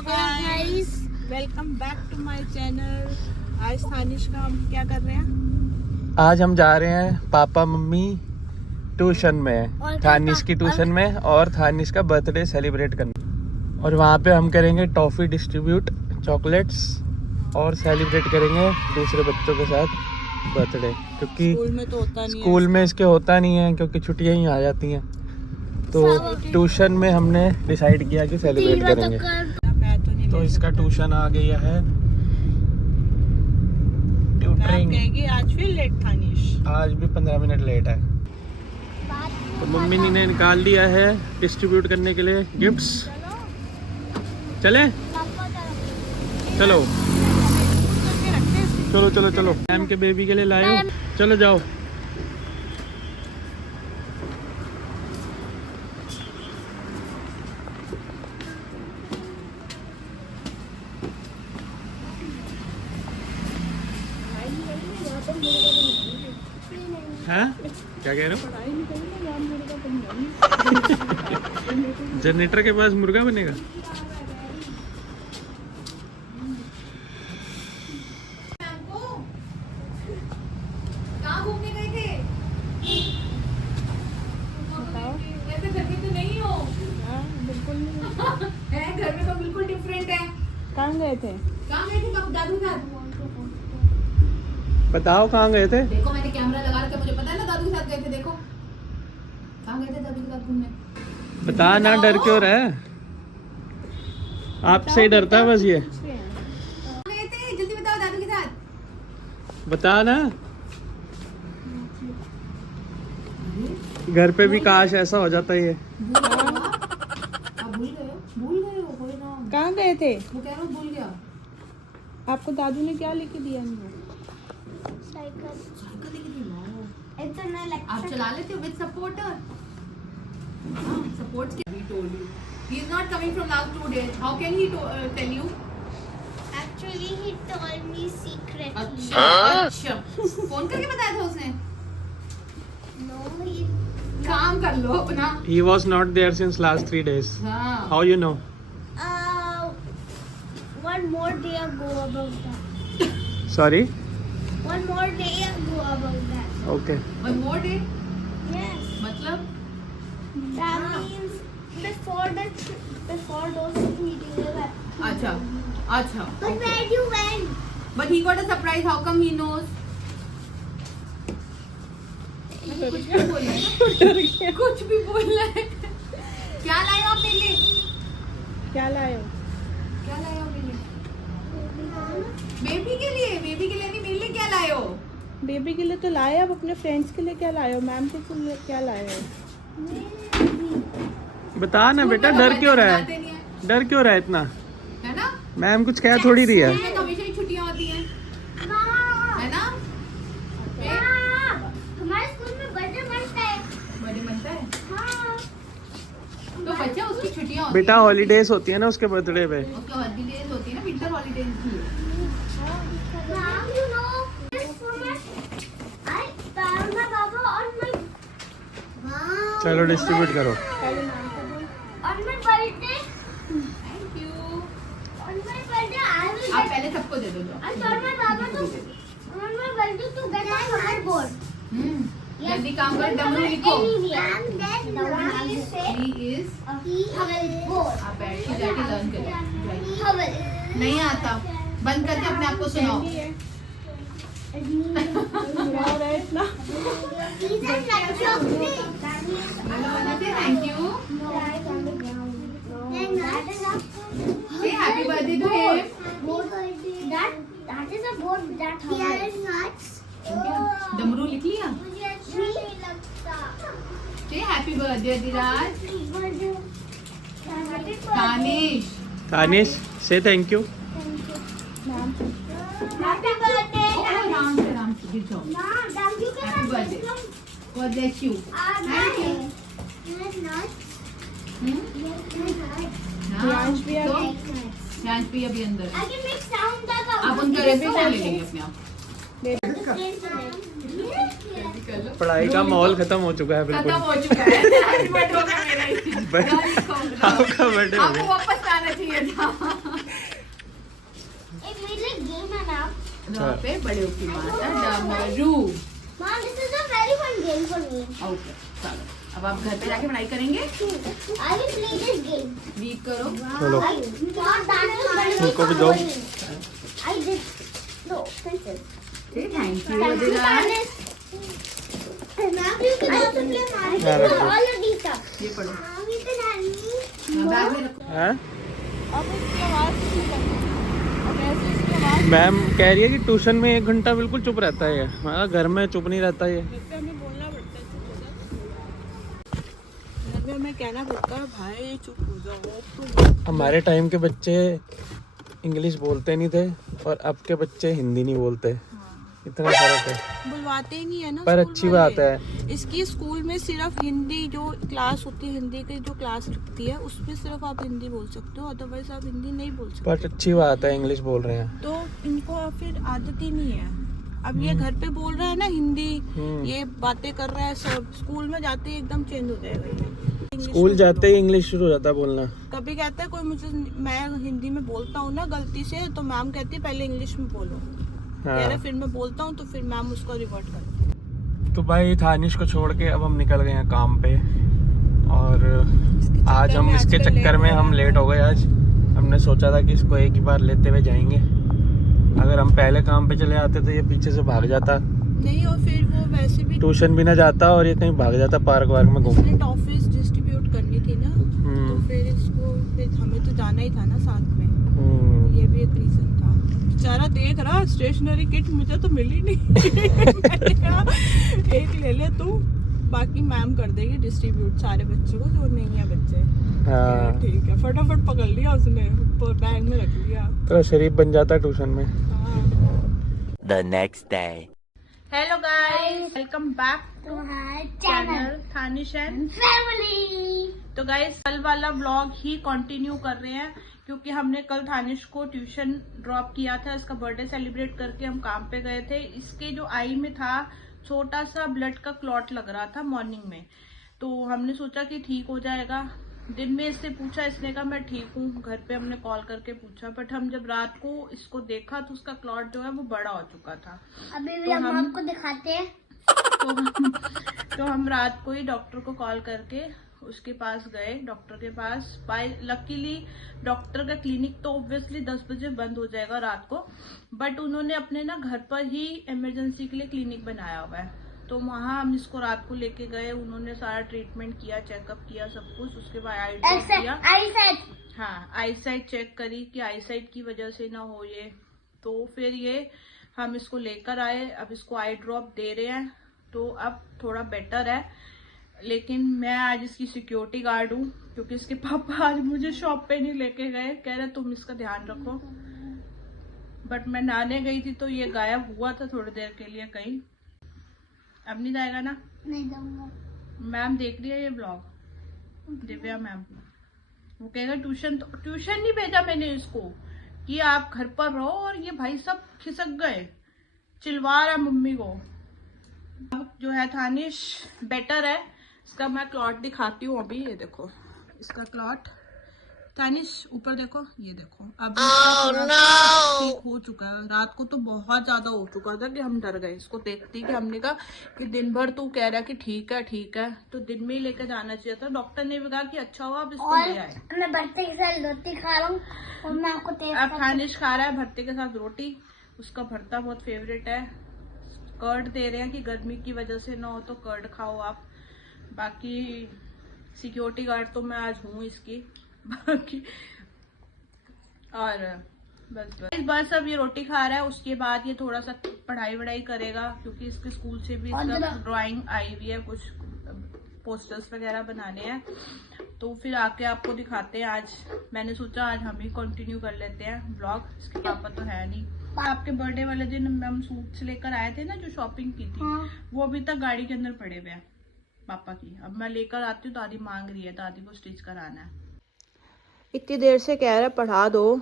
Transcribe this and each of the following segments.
Hello guys, welcome back to my channel. आज थानिश का हम क्या कर रहे हैं? आज हम जा रहे हैं पापा मम्मी ट्यूशन में, थानिश की ट्यूशन में, और थानिश का बर्थडे सेलिब्रेट करना। और वहाँ पे हम करेंगे टॉफ़ी डिस्ट्रीब्यूट, चॉकलेट्स, और सेलिब्रेट करेंगे दूसरे बच्चों के साथ बर्थडे, क्योंकि स्कूल में तो होता नहीं स्कूल में इसके होता नहीं है, क्योंकि छुट्टियाँ ही आ जाती हैं। तो ट्यूशन में हमने डिसाइड किया कि सेलिब्रेट करेंगे। तो इसका ट्यूशन आ गया है, ट्यूटरिंग। कहेगी आज फिर लेट थानिश। आज भी 15 मिनट लेट है। तो मम्मी ने निकाल दिया है डिस्ट्रीब्यूट करने के लिए गिफ्ट्स। चले चलो चलो चलो चलो। मैम के बेबी के लिए लाए हो, चलो जाओ। हाँ क्या कह रहे हो? जनरेटर के पास मुर्गा बनेगा। कहाँ घूमने गए थे? ऐसे घर में तो नहीं हो। बिल्कुल नहीं। है घर में तो बिल्कुल डिफरेंट है। कहाँ गए थे? कहाँ गए थे दादू के साथ? बताओ कहाँ गए थे? देखो मैंने कैमरा लगा रखा, मुझे पता है ना दादू के साथ गए थे। देखो कहाँ गए थे दादू के साथ घूमने। बता ना, डर क्यों रहा है? आपसे ही डरता है बस ये। गए थे जल्दी बताओ दादू के साथ। बता ना। घर पे भी काश ऐसा हो जाता ये। आप भूल गए हो कोई ना। कहाँ गए थे? वो कह रहा हूँ भूल गया। आपको दादू ने क्या लेके दिया? साइकिल लेके दी। वाह। आप चला लेते हो विद सपोर्टर? सपोर्ट्स के he told you he is not coming from last 2 days. How can he tell you? Actually, he told me secretly. अच्छा फोन करके बताया था उसने? No, he. काम कर लो अपना। He was not there since last 3 days. हाँ How you know? One more day ago about that. Sorry. One more day ago about that. Okay. one more day Yes. मतलब That means before those meetings were. अच्छा अच्छा But where you went? but he got a surprise. How come he knows? कुछ भी बोल रहा है। कुछ भी बोल रहा है। क्या लाए हो आप मेरे लिए? क्या लाए हो? क्या लाए हो मेरे लिए? बेबी के लिए नहीं, मेरे लिए क्या लाए हो? बेबी के लिए तो लाए, अब अपने फ्रेंड्स के लिए क्या लाए हो? मैम के लिए क्या लाए हो? बता ना बेटा, डर क्यों रहा बताते है? नहीं है, डर क्यों रहा है इतना? है ना? मैम कुछ कह थोड़ी रही है। स्कूल में तो हमेशा ही छुट्टियां होती हैं, Mom. है ना? Mom. हमारे स्कूल में बर्थडे मनता है। बर्थडे मनता है हाँ। तो बच्चा उसकी छुट्टियां होती बेटा हैं। हॉलीडेज होती है ना उसके बर्थडे पे। उसकी हॉलीडेज होती है ना, विंटर हॉलीडेज की। Mom, you know this for my Baba on my. Wow. चलो डिस्ट्रीब्यूट करो। On my birthday. Thank you. On my birthday, I will आप get. पहले सबको दे दो जो। I told my Baba to. On my birthday to get a cardboard. जल्दी काम कर, डमरू लिखो। And then the one is say he is he will go. आप बैठ के जाके लर्न करो। He will. नहीं आता, बंद करके अपने आप को सुनाओ। सुनाओ रहे इतना। He's a chocolate. Thank you. Say happy birthday to him. That is a board that here is nuts. डमरू लिख लिया। Say happy birthday Dhiraj. Tanish. Tanish से थैंक यू। Happy birthday. आराम से गिर जाओ। Thank you. Happy birthday. God bless you. Thank you. Priyansh भी तो अभी प्रियांश भी अभी अंदर। I can make sound like a. आप उनका रेसिपी ले लेंगे अपने आप। पढ़ाई का माहौल खत्म हो चुका है खत्म बिल्कुल। हो चुका है। होगा मेरा ही। आपका बर्थडे हो आपको गया। वापस आना चाहिए था। वहाँ पे बड़े की माता डमरू। Mom, this is a very fun game for me. Okay चलो अब आप घर पे जाके पढ़ाई करेंगे। I will play this game. Read करो। चलो I not that is going to उनको भी be दो। boring. I did. No, pencil. ठीक thank you Thank you, Tanis. Ma'am, you can also play Mario. Yeah, right. All your D stuff. ये पढ़ो। Mom, you can have me. Bag में रखो। हैं? अब उसकी आवाज़ नहीं करनी। अब ऐसे इसकी आवाज़ मैम कह रही है कि ट्यूशन में 1 घंटा बिल्कुल चुप रहता है ये। मैं कहा, घर में चुप नहीं रहता ये। घर पे हमें बोलना पड़ता है चुप हो जा। घर पे हमें कहना पड़ता है भाई चुप हो जाओ तो। हमारे टाइम के बच्चे इंग्लिश बोलते नहीं थे और अब के बच्चे हिंदी नहीं बोलते, इतना फर्क है। बुलवाते ही नहीं है ना पर स्कूल अच्छी वाले। बात है। इसकी स्कूल में सिर्फ हिंदी जो क्लास होती है, हिंदी की जो क्लास लगती है उसमें सिर्फ आप हिंदी बोल सकते हो, अदरवाइज आप हिंदी नहीं बोल सकते। पर अच्छी बात है, इंग्लिश बोल रहे हैं। तो इनको फिर आदत ही नहीं है। अब ये घर पे बोल रहा है ना हिंदी, ये बातें कर रहा है सब, स्कूल में जाते ही एकदम चेंज हो जाएगा ये। इंग्लिश स्कूल में जाते ही इंग्लिश शुरू हो जाता है बोलना। कभी कहता है कोई मुझे, मैं हिंदी में बोलता हूँ ना गलती से, तो मैम कहती है पहले इंग्लिश में बोलो। कह रहा हाँ। फिर मैं बोलता हूँ तो फिर मैम उसको रिवर्ट करती है। तो भाई थानिश को छोड़ के अब हम निकल गए हैं काम पे, और आज हम इसके चक्कर में हम लेट हो गए। आज हमने सोचा था कि इसको एक ही बार लेते हुए जाएंगे। अगर हम पहले काम पे चले आते तो ये पीछे से भाग जाता, नहीं और फिर वो वैसे भी ट्यूशन भी ना जाता और ये कहीं भाग जाता पार्क वार्क में घूम। इसने टॉफीज डिस्ट्रीब्यूट करनी थी ना, तो फिर इसको फिर हमें तो जाना ही था ना साथ में, ये भी एक रीजन था। बेचारा देख रहा स्टेशनरी किट मुझे तो मिली नहीं। मैंने कहा, एक ले ले तू, बाकी मैम कर देगी डिस्ट्रीब्यूट सारे बच्चों को जो नहीं है बच्चे। हाँ। ठीक है, फटाफट पकड़ लिया उसने, बैग में रख लिया। तो शरीफ बन जाता ट्यूशन में। The next day. Hello guys, welcome back to Channel. Channel Thanish and Family. तो गाइस कल वाला व्लॉग ही कंटिन्यू कर रहे हैं, क्योंकि हमने कल थानिश को ट्यूशन ड्रॉप किया था। इसका बर्थडे सेलिब्रेट करके हम काम पे गए थे। इसके जो आई में था छोटा सा ब्लड का क्लॉट लग रहा था मॉर्निंग में, तो हमने सोचा कि ठीक हो जाएगा। दिन में इससे पूछा, इसने कहा मैं ठीक हूँ। घर पे हमने कॉल करके पूछा, बट हम जब रात को इसको देखा तो उसका क्लॉट जो है वो बड़ा हो चुका था। अभी भी तो हम हम- आपको दिखाते हैं। तो हम रात को ही डॉक्टर को कॉल करके उसके पास गए, डॉक्टर के पास। बाय लकीली डॉक्टर का क्लिनिक तो ऑब्वियसली 10 बजे बंद हो जाएगा रात को, बट उन्होंने अपने ना घर पर ही इमरजेंसी के लिए क्लिनिक बनाया हुआ है। तो वहाँ हम इसको रात को लेके गए, उन्होंने सारा ट्रीटमेंट किया, चेकअप किया सब कुछ। उसके बाद आई ड्रॉप किया। हाँ, आईसाइट चेक करी कि आईसाइट की वजह से ना हो ये। तो फिर ये हम इसको लेकर आए, अब इसको आई ड्रॉप दे रहे हैं, तो अब थोड़ा बेटर है। लेकिन मैं आज इसकी सिक्योरिटी गार्ड हूँ, क्योंकि इसके पापा आज मुझे शॉप पे नहीं लेके गए, कह रहे तुम इसका ध्यान रखो। बट मैं नहाने गई थी तो ये गायब हुआ था थोड़ी देर के लिए कहीं। अब नहीं जाएगा ना? नहीं दूंगा। मैम देख रही है ये ब्लॉग, दिव्या मैम। वो कहेगा ट्यूशन, तो ट्यूशन नहीं भेजा मैंने इसको कि आप घर पर रहो, और ये भाई सब खिसक गए, चिल्वा रहा मम्मी को। अब जो है थानिश बेटर है। इसका मैं क्लॉट दिखाती हूँ अभी, ये देखो इसका क्लॉट। थानिश ऊपर देखो, ये देखो अब ठीक हो चुका है। रात को तो बहुत ज्यादा हो चुका था कि हम डर गए इसको देखते कि। हमने कहा कि दिन भर तू कह रहा कि ठीक है ठीक है, तो दिन में ही लेकर जाना चाहिए था। डॉक्टर ने भी कहा कि अच्छा हुआ आप इसको ले आए। मैं भरते के साथ रोटी खा रहा हूँ और मैं आपको अब थानिश खा रहा है भरते के साथ रोटी, उसका भरता बहुत फेवरेट है। कर्ड दे रहे हैं कि गर्मी की वजह से ना हो तो कर्ड खाओ आप। बाकी सिक्योरिटी गार्ड तो मैं आज हूँ इसकी। बाकी और बस अब ये रोटी खा रहा है। उसके बाद ये थोड़ा सा पढ़ाई वढ़ाई करेगा, क्योंकि इसके स्कूल से भी ड्राइंग आई हुई है, कुछ पोस्टर्स वगैरह बनाने हैं। तो फिर आके आपको दिखाते हैं। आज मैंने सोचा आज हम ही कंटिन्यू कर लेते हैं ब्लॉग, इसके पापा तो है नहीं। आपके बर्थडे वाले दिन हम सूट्स लेकर आए थे ना, जो शॉपिंग की थी, वो अभी तक गाड़ी के अंदर पड़े हुए हैं पापा की। अब मैं लेकर आती हूँ, दादी मांग रही है, दादी को स्टिच कराना है। इतनी देर से कह रहा पढ़ा दो,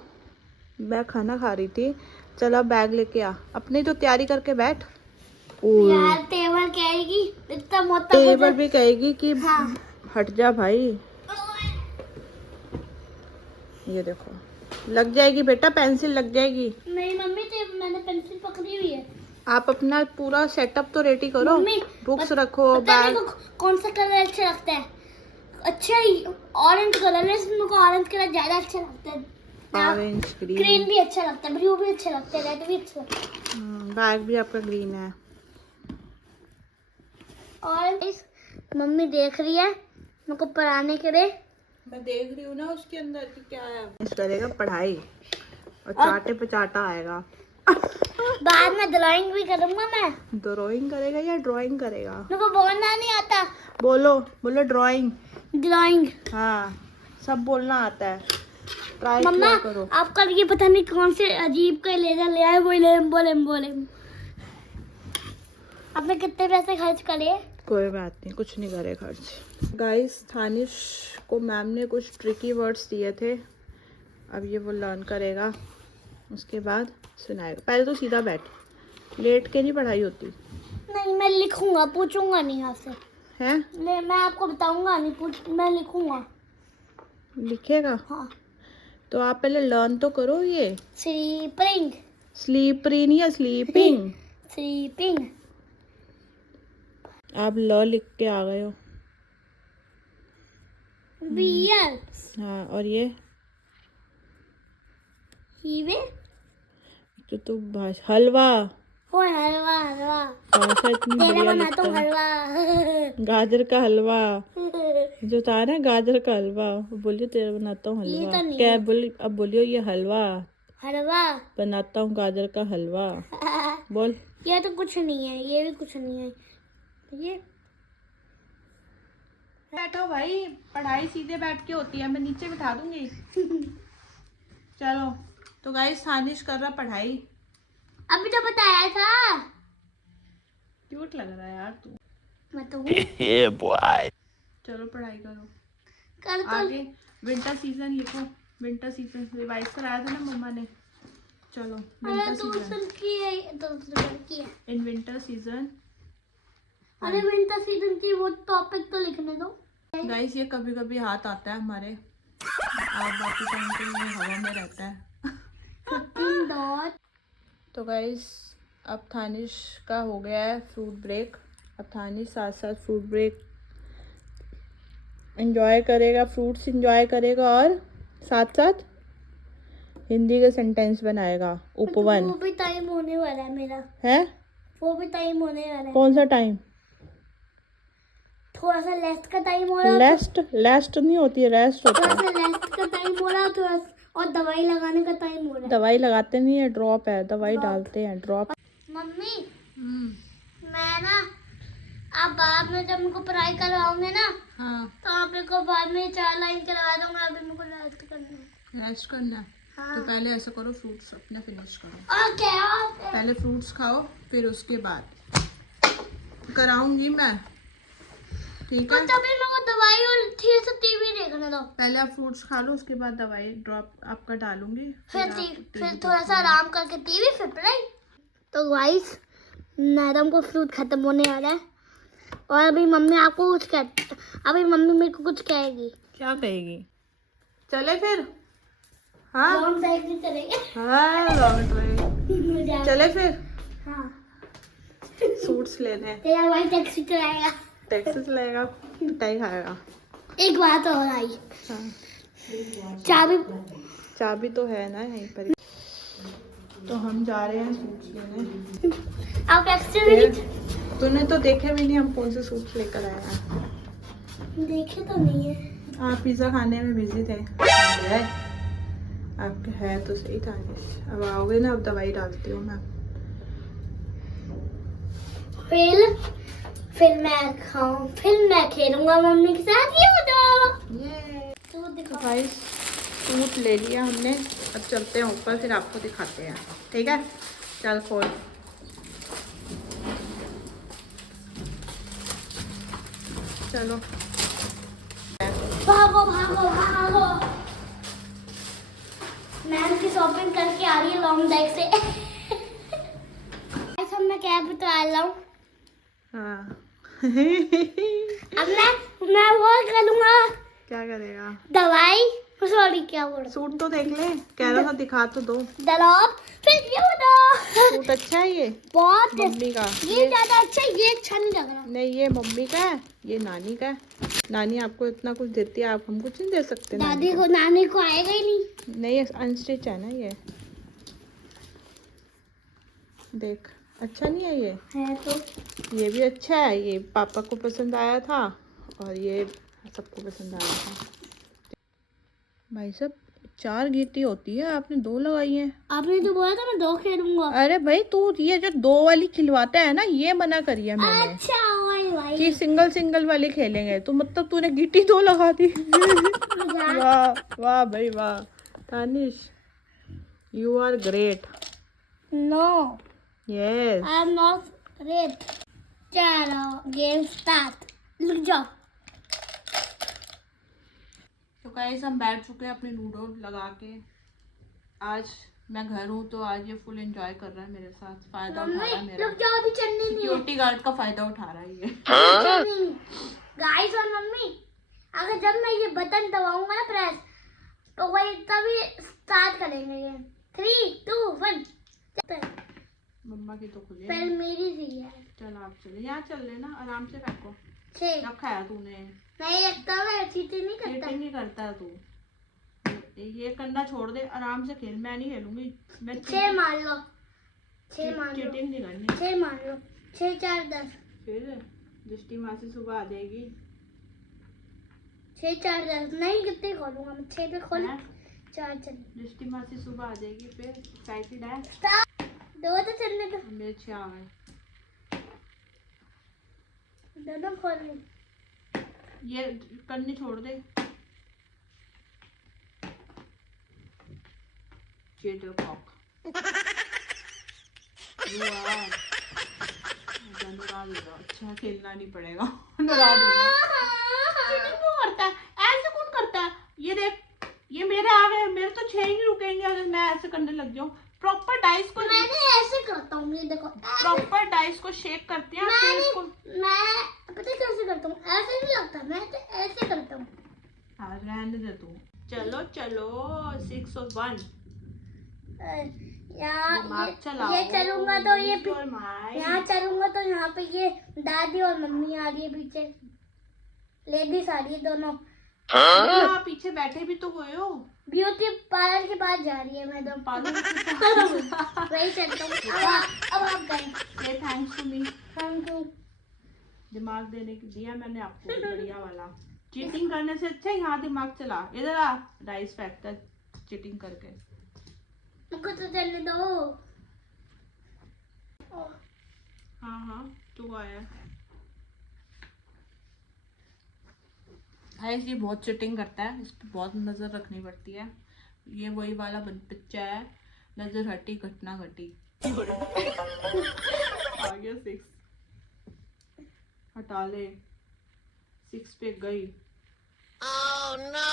मैं खाना खा रही थी। चलो बैग लेके आ, अपनी तो तैयारी करके बैठ। यार टेबल कहेगी इतना मोटा, टेबल भी कहेगी कि हट जा भाई। ये देखो लग जाएगी बेटा, पेंसिल लग जाएगी। मेरी मम्मी तो मैंने पेंसिल पकड़ी हुई है। आप अपना पूरा सेटअप तो रेडी करो। मम्मी, बुक्स रखो, पता है बैग। मेरे को कौन सा कलर अच्छा लगता है? अच्छा ही ऑरेंज कलर है, इसमें मेरे को ऑरेंज कलर ज्यादा अच्छा लगता है। Orange, green green. भी अच्छा लगता है, ब्लू भी अच्छा लगता है, रेड भी अच्छा लगता है। बैग भी आपका ग्रीन है। और इस मम्मी देख रही है मेरे को पढ़ाने के लिए। मैं देख रही हूँ ना उसके अंदर कि क्या है। इस करेगा पढ़ाई और चाटे पे चाटा आएगा। बाद में ड्राइंग भी करूंगा मैं। ड्राइंग करेगा या ड्राइंग करेगा? मेरे को बोलना नहीं आता। बोलो बोलो ड्राइंग। ड्राइंग हाँ, सब बोलना आता है। ट्राई मम्मा, किया करो। आपका ये पता नहीं कौन से अजीब का लेजर ले आए, बोले बोले बोले। आपने कितने पैसे खर्च करे? कोई बात नहीं, कुछ नहीं करे खर्च। गाइस, थानिश को मैम ने कुछ ट्रिकी वर्ड्स दिए थे, अब ये वो लर्न करेगा, उसके बाद सुनाएगा। पहले तो सीधा बैठ, लेट के नहीं पढ़ाई होती नहीं, मैं लिखूंगा, पूछूंगा नहीं आपसे। है। मैं आपको बताऊंगा नहीं, मैं लिखूंगा। लिखेगा? हाँ। तो आप पहले लर्न तो करो ये। स्लीपिंग। स्लीपरिंग या स्लीपिंग? स्लीपिंग। आप ल लिख के आ गए हो। बियर। हाँ, और ये हीवे। तो हलवा। ओ हलवा हलवा। भाषा इतनी तेरा बढ़िया बनाता हूँ लिखता है। हलवा। गाजर का हलवा जो था ना, गाजर का हलवा। बोलियो तेरा बनाता हूँ ये हलवा। तो नहीं क्या है। बोली? अब बोलियो ये हलवा हलवा। बनाता हूँ, गाजर का हलवा। बोल। ये तो कुछ नहीं है, ये भी कुछ नहीं है। ये बैठो भाई, पढ़ाई सीधे बैठ के होती है, मैं नीचे बिठा दूंगी। चलो, तो गाइस थानिश कर रहा पढ़ाई। अभी तो बताया था। क्यूट लग रहा है यार तू। मैं तो हूँ। Yeah, boy. चलो पढ़ाई करो। कर तो आगे विंटर सीजन लिखो। विंटर सीजन रिवाइज कराया था ना मम्मा ने। चलो अरे विंटर सीजन। दूसरी की है, दूसरी की है। In winter season. अरे विंटर सीजन की वो टॉपिक तो लिखने दो। गाइस, ये कभी कभी हाथ आता है हमारे, आप बाकी टाइम तो ये हवा में रहता है। डॉट। तो गाइस, अब थानिश का हो गया है फ्रूट ब्रेक। अब थानिश साथ साथ फ्रूट ब्रेक एंजॉय करेगा, फ्रूट्स एंजॉय करेगा और साथ साथ हिंदी के सेंटेंस बनाएगा। उपवन वो भी टाइम होने वाला है मेरा। है। वो भी टाइम होने वाला है। कौन सा टाइम? थोड़ा सा लेस्ट का टाइम हो रहा है। लेस्ट? लेस्ट नहीं होती है, रेस्ट होता थोड़ा है। सा लेस्ट का टाइम हो रहा है, थोड़ा और दवाई लगाने का टाइम हो रहा है। दवाई लगाते नहीं है, ड्रॉप है, दवाई डालते हैं, ड्रॉप। मम्मी, मैं ना आप बाद में जब मेरे को पढ़ाई करवाओगे ना, हाँ, तो आप मेरे को बाद में 4 लाइन करवा दूंगा। अभी मेरे को रेस्ट करना है। रेस्ट करना है। हाँ। तो पहले ऐसा करो, फ्रूट्स अपने फिनिश करो। Okay okay. पहले फ्रूट्स खाओ, फिर उसके बाद कराऊंगी मैं, ठीक तो है? तभी मेरे को दवाई और ठीक से टीवी देखने दो। पहले आप फ्रूट्स खा लो, उसके बाद दवाई ड्रॉप आपका डालूंगी, फिर थोड़ा सा आराम करके टीवी, फिर पढ़ाई। तो गाइस, मैडम को फ्रूट खत्म होने वाला है और अभी मम्मी आपको कुछ अभी मम्मी मेरे को कुछ कहेगी। क्या कहेगी? चले फिर। हाँ लॉन्ग ड्राइव भी करेंगे। हाँ, लॉन्ग ड्राइव। चले फिर। हाँ। सूट्स लेने। तेरा भाई टैक्सी चलाएगा। टैक्सी चलाएगा, मिठाई खाएगा। एक बात और आई। हाँ, चाबी चाबी तो है ना यहीं पर। तो हम जा रहे हैं सूट्स लेने। आप टैक्सी में तूने तो देखे भी नहीं हम कौन से सूट्स लेकर आए हैं। देखे तो नहीं है। आप पिज़्ज़ा खाने में बिजी थे। है आपके, है तो सही था। अब आओगे ना, अब दवाई डालती हूँ मैं। फिर मैं खाऊं, फिर मैं खेलूंगा मम्मी के साथ। ये बताओ। ये तो तो दिखाओ। भाई सूट ले लिया हमने, अब चलते हैं ऊपर, फिर आपको दिखाते हैं, ठीक है? चल खोल। चलो भागो भागो भागो। मैम की शॉपिंग करके आ रही है लॉन्ग ड्राइव से। सब मैं कैब तो आ रहा हूँ। हाँ। अब मैं वो करूँगा। क्या करेगा? दवाई सॉरी क्या बोल रहा सूट तो देख ले, कह रहा था दिखा तो दो। दलाप फिर ये बता। सूट अच्छा है ये बहुत मम्मी का। ये ज्यादा अच्छा है, ये अच्छा नहीं लग रहा। नहीं ये मम्मी का है, ये नानी का है। नानी आपको इतना कुछ देती है, आप हम कुछ नहीं दे सकते। नानी को आएगा ही नहीं। नहीं अनस्टिच है ना ये, देख अच्छा नहीं है ये। है तो ये भी अच्छा है, ये पापा को पसंद आया था और ये सबको पसंद आया था। भाई साहब 4 गीटी होती है, आपने 2 लगाई है। आपने जो बोला था मैं 2 खेलूंगा। अरे भाई तू ये जो 2 वाली खिलवाता है ना, ये मना करी है मैंने अच्छा वही भाई कि सिंगल सिंगल वाली खेलेंगे। तो मतलब तूने गीटी 2 लगा दी। वाह वाह भाई वाह Tanish, you are great. No yes I am not great. चलो गेम स्टार्ट, लुक जाओ। तो गाइस हम बैठ चुके हैं अपनी लूडो लगा के। आज मैं घर हूँ तो आज ये फुल एंजॉय कर रहा है मेरे साथ, फायदा उठा रहा है मेरा। लुक जाओ, अभी चलने नहीं है। सिक्योरिटी गार्ड का फायदा उठा रहा है ये। गाइस और मम्मी, अगर जब मैं ये बटन दबाऊंगा ना प्रेस, तो वही तभी स्टार्ट करेंगे गेम। 3 2 1। मम्मा की तो खुली है। पहले मेरी थी यार। चल आप चले, यहाँ चल लेना, आराम से फेंको। 6 रखा है तूने, नहीं लगता, मैं चीटिंग नहीं करता। चीटिंग नहीं करता है तू। ये करना छोड़ दे, आराम से खेल। मैं नहीं खेलूंगी, मैं 6 मान लो, 6 मान लो, चीटिंग नहीं करनी। 6 मान लो। 6 4 10। फिर दृष्टि मासी सुबह आ जाएगी। 6 4 10 नहीं, कितने खोलूंगा मैं? 6 पे खोल, हैं? 4 चल। दृष्टि मासी सुबह आ जाएगी, फिर एक्साइटेड है। 2 तो चलने दो, मेरे 6 आ गए। दोनों खोल ली। ये करनी छोड़ दे। Cheater Kock. अच्छा खेलना नहीं पड़ेगा। नाराज हो गया। चीटिंग क्यों करता है? ऐसे कौन करता है? ये देख, ये मेरे आ गए, मेरे तो 6 ही नहीं रुकेंगे अगर मैं ऐसे करने लग जाऊं। प्रॉपर डाइस को, मैंने ऐसे करता हूँ, ये देखो प्रॉपर डाइस को शेक करते हैं फिर इसको। मैं पता है कैसे करता हूँ? ऐसे नहीं लगता, मैं तो ऐसे करता हूँ। हाँ रहने दे तू। चलो चलो 6 और 1। दिमाग चलाओ। ये चलूंगा तो ये Use your mind। यहाँ चलूंगा तो यहाँ पे ये दादी और मम्मी आ रही है पीछे, लेडीज आ रही है दोनों। हाँ, पीछे बैठे भी तो हुए हो। ब्यूटी पार्लर के पास जा रही है मैडम। पार्लर वही चलता हूँ। अब आप गए। Say thanks to me. Thank you. दिमाग देने के दिया मैंने आपको बढ़िया वाला। चीटिंग करने से अच्छा यहाँ दिमाग चला। इधर आ, डाइस फैक्टर चीटिंग करके। मुझको तो चलने दो। हाँ हाँ तू आया। भाई ये बहुत चीटिंग करता है, इस पर बहुत नज़र रखनी पड़ती है। ये वही वाला बच्चा है, नजर हटी घटना घटी। आ गया 6, हटा ले। 6 पे गई। Oh no!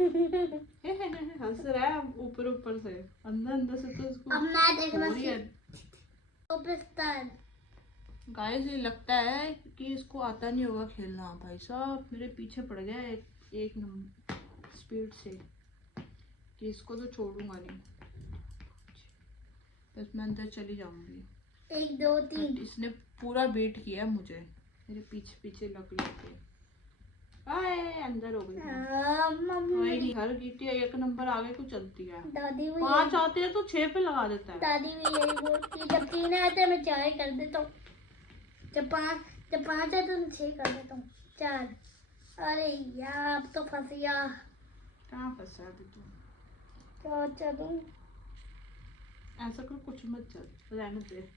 हंस रहा है ऊपर ऊपर से, अंदर अंदर से तो इसको अब मैं देखना हो रही है। सुपरस्टार। गाइस ये लगता है कि इसको आता नहीं होगा खेलना। भाई साहब मेरे पीछे पड़ गया एक नंबर स्पीड से, कि इसको तो छोड़ूंगा नहीं। बस मैं अंदर चली जाऊंगी। 1 2 3। इसने पूरा बेट किया मुझे, मेरे पीछे पीछे लग के। आए अंदर हो गई। मम्मी कोई नहीं, हर गीटी 1 नंबर आगे को चलती है। दादी भी 5 आते हैं तो 6 पे लगा देता है। दादी भी यही बोलती है, जब 3 आते हैं मैं 4 ही कर देता हूँ। जब 5 आते तो मैं 6 कर देता हूँ। 4। अरे यार अब तो फंस गया। कहाँ फंसा अभी तू? तो चलूं? ऐसा कर, कुछ मत चल, रहने दे।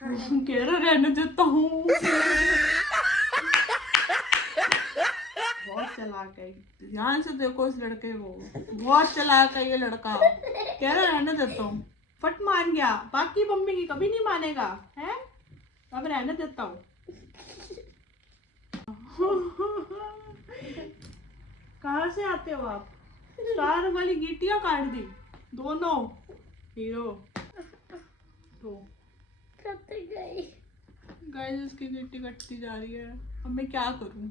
हाँ। कह रहा रहने देता हूँ। बहुत चालाक है, ध्यान से देखो इस लड़के को, बहुत चालाक है ये लड़का। कह रहा रहने देता हूँ, फट मान गया। बाकी मम्मी की कभी नहीं मानेगा है। अब रहने देता हूँ। कहाँ से आते हो आप? स्टार वाली गीटियां काट दी दोनों। हीरो तो कब तक गई? गाइस इसकी गिट्टी कटती जा रही है। अब मैं क्या करूं?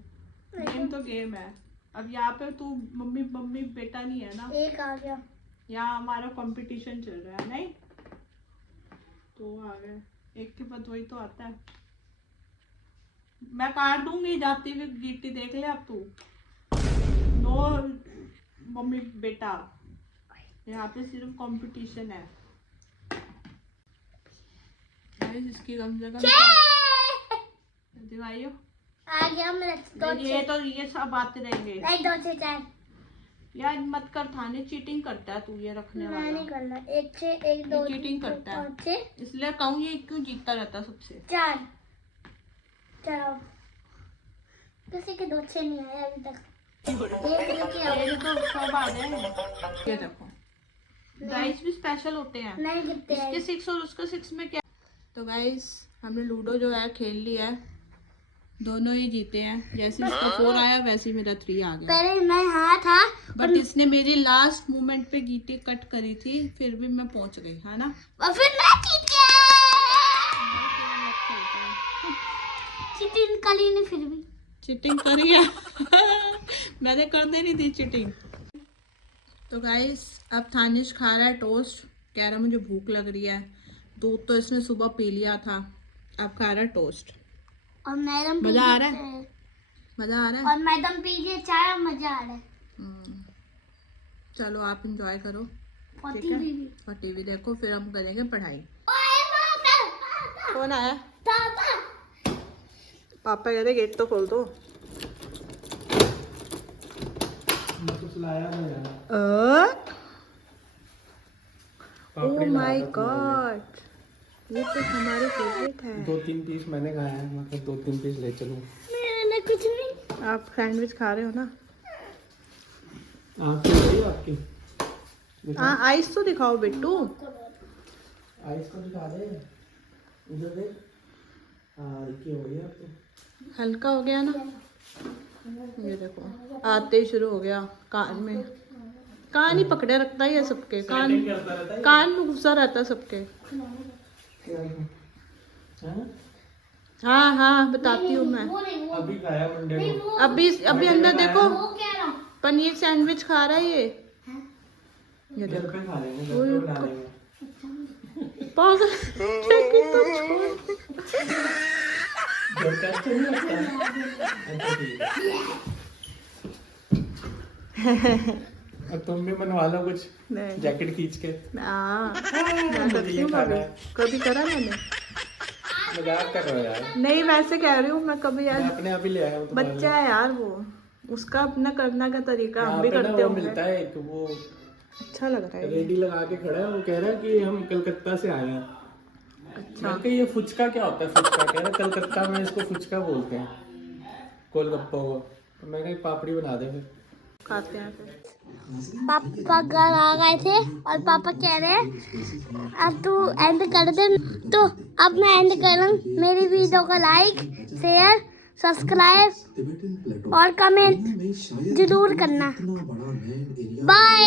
गेम तो गेम है। अब यहाँ पे तू मम्मी मम्मी बेटा नहीं है ना, एक आ गया। यहाँ हमारा कंपटीशन चल रहा है नहीं, तो आ गए एक के बाद वही तो आता है। मैं काट दूंगी जाती हुई गिट्टी, देख ले अब तू। नो मम्मी बेटा, यहाँ पे सिर्फ कंपटीशन है। गाइस इसकी कम से कम दिवाइयो आ गया मेरा दो ये तो ये सब आते रहेंगे। नहीं 2 से 4 यार मत कर, थाने चीटिंग करता है तू ये रखने मैं वाला। नहीं करना। 1 से 1 2 चीटिंग करता है, 5 6 इसलिए कहूँ ये क्यों जीतता रहता है सबसे। 4। चलो किसी के 2 से नहीं आया अभी तक। एक लेके आओ। ये तो सब आ गए। ये देखो डाइस भी स्पेशल होते हैं, नहीं गिरते हैं। इसके 6 और उसका 6 में क्या। तो गाइस हमने लूडो जो है खेल लिया है, दोनों ही जीते हैं। जैसे इसका 4 आया वैसे ही मेरा 3 आ गया। पहले मैं हारा था बट इसने मेरी लास्ट मोमेंट पे गीटी कट करी थी, फिर भी मैं पहुंच गई है ना। और फिर मैं जीत गया। चीटिंग करी नहीं फिर भी। चीटिंग करी है मैंने कर देनी थी चीटिंग। तो गाइस अब थानिश खा रहा है टोस्ट, कह रहा मुझे भूख लग रही है। दूध तो इसने सुबह पी लिया था, अब खा रहा है टोस्ट। और मैडम मजा आ रहा है? मजा आ रहा है। और मैडम पी लिए चाय, मजा आ रहा है। चलो आप इंजॉय करो और ठीक है? टीवी भी। और टीवी देखो, फिर हम करेंगे पढ़ाई। ओए पापा, कौन आया? पापा। पापा कह रहे गेट तो खोल दो। ओह माय गॉड, ये तो हमारे फेवरेट है। 2-3 पीस मैंने खाया है, मतलब 2-3 पीस ले चलूं। मेरे लिए कुछ नहीं। आप सैंडविच खा रहे हो ना? आँख खुल गई आपकी? हाँ आइस तो दिखाओ बिट्टू। आइस को दिखा दे, इधर देख। हाँ हल्की हो गई अब तो। हल्का हो गया ना, ये देखो आते ही शुरू हो गया कान में। कान ही पकड़े रखता ही है सबके, कान में घुसा रहता है सबके। हाँ हाँ बताती हूँ मैं। अभी खाया मंडे को। अभी अंदर देखो वो कह रहा हूँ। पनीर सैंडविच खा रहा है ये घर देखो पे खा लेंगे, घर पे बना लेंगे। पागल तो छोड़। घर का अच्छा नहीं लगता? अच्छा ठीक है। और तुम भी बनवा लो कुछ, नहीं जैकेट खींच के। मैं करती हूँ कभी करा मैंने। मजाक कर रहे हो यार। नहीं वैसे कह रही हूँ मैं, कभी यार मैं अपने आप ही ले आया हूँ तुम्हारे लिए। बच्चा है यार वो, उसका अपना करना का तरीका हम यहाँ भी पे ना करते वो होंगे। मिलता है एक, वो अच्छा लग रहा है ये। रेडी लगा के खड़ा है, वो कह रहा है कि हम कलकत्ता से आए हैं। अच्छा मैं कहा ये फुचका क्या होता है? फुचका कह रहा है कलकत्ता में इसको फुचका बोलते हैं, गोलगप्पा को। तो मैं कहा पापड़ी बना दे फिर। खाते हैं फिर। पापा घर आ गए थे और पापा कह रहे हैं अब तू एंड कर दे। तो अब मैं एंड कर रहा हूँ। मेरी वीडियो को लाइक शेयर सब्सक्राइब और कमेंट जरूर करना। बाय।